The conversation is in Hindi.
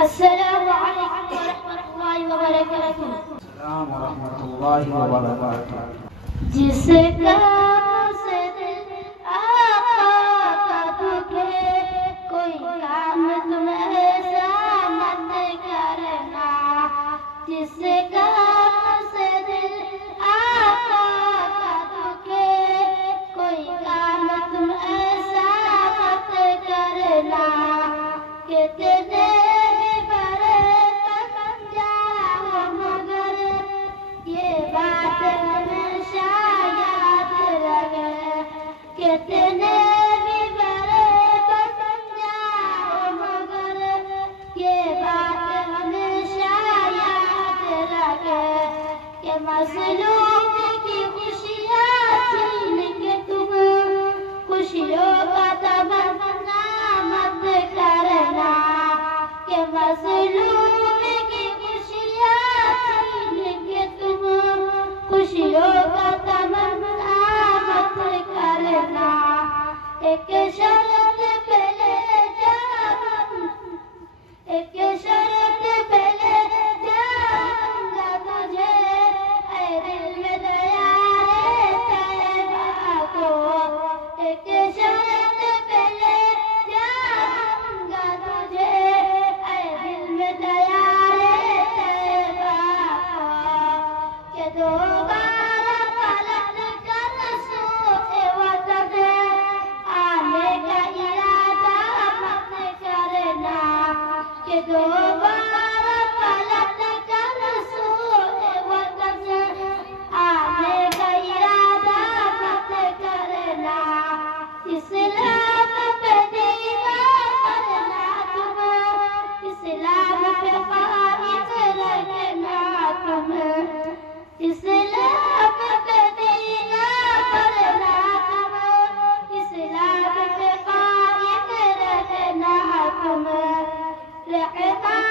अस्सलामु अलैकुम वरहमतुल्लाहि वबरकातुहू। अस्सलाम वरहमतुल्लाहि वबरकातुहू। जिसका से दिल आका का दुखे, कोई काम तुम ऐसा मत करना। जिसका से दिल आका का दुखे, कोई काम तुम ऐसा मत करना। कितने कितने भी बड़े बन जाओ मगर ये बात हमेशा याद रखे कि मज़लूम की खुशियाँ छीन के तुम खुशियों का तमन्ना मत करना। कि मज़लूम की खुशियाँ छीन के तुम खुशियों का तमन्ना मत करना। एक शर्त पे ले जाऊं, एक शर्त पे ले जाऊंगा तुझे, ऐ दिल में दया तैबा को। एक शर्त पे ले जाऊंगा तुझे, ऐ दिल में दया तैबा को। कि दोबारा दोबारा पलट कर सोए वतन आने का इरादा मत करना। इस्लाम पे दीवार करना तुम, इस्लाम पे कायम रहना तुम। इस्लाम पे दीवार करना तुम, इस्लाम पे कायम रहना तुम। रहना